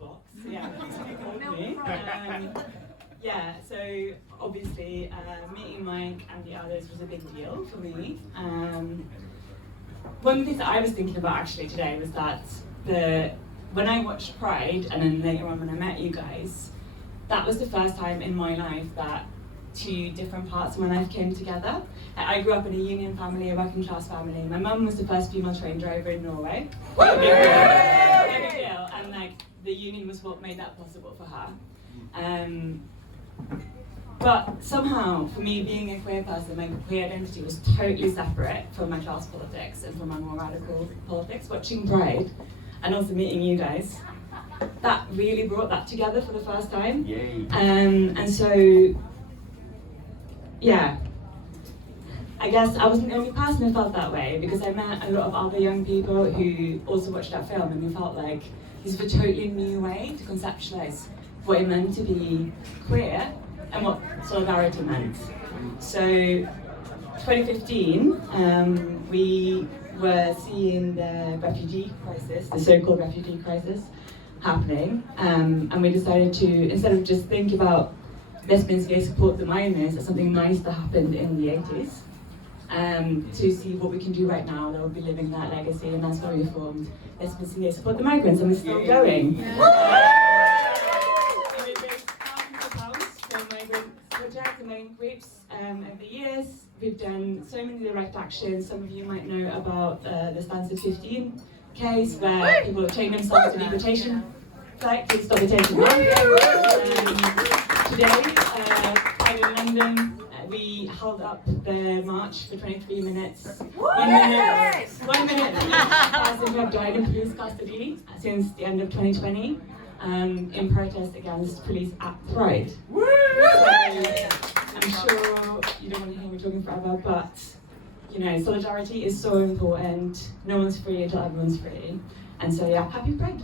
box. Yeah, please record me. Yeah, so obviously meeting Mike and the others was a big deal for me. One of the things that I was thinking about actually today was that when I watched Pride, and then later on when I met you guys, that was the first time in my life that two different parts of my life came together. I grew up in a union family, a working class family. My mum was the first female train driver in Norway. Quite a big deal. And like the union was what made that possible for her. But somehow, for me, being a queer person, my queer identity was totally separate from my class politics and from my more radical politics. Watching Pride and also meeting you guys, that really brought that together for the first time. Yay. And so, yeah, I guess I wasn't the only person who felt that way, because I met a lot of other young people who also watched that film and who felt like this was a totally new way to conceptualize what it meant to be queer and what solidarity meant. So 2015, we were seeing the refugee crisis, the so-called refugee crisis, happening, and we decided to, instead of just think about lesbians, gay support the minors as something nice that happened in the 80s, to see what we can do right now that will be living that legacy, and that's why we formed Lesbians and Gay Support the Migrants, and we're still going. We raised thousands of pounds for migrant projects and migrant groups over the years. We've done so many direct actions. Some of you might know about the Stanford 15 case, where people have chained themselves to deportation flight. Please stop detention now. Today, out in London, we held up the march for 23 minutes. 1 minute person who have died in police custody since the end of 2020 in protest against police at Pride. So, I'm sure you don't want to hear me talking forever, but you know, solidarity is so important. No one's free until everyone's free. And so yeah, happy Pride.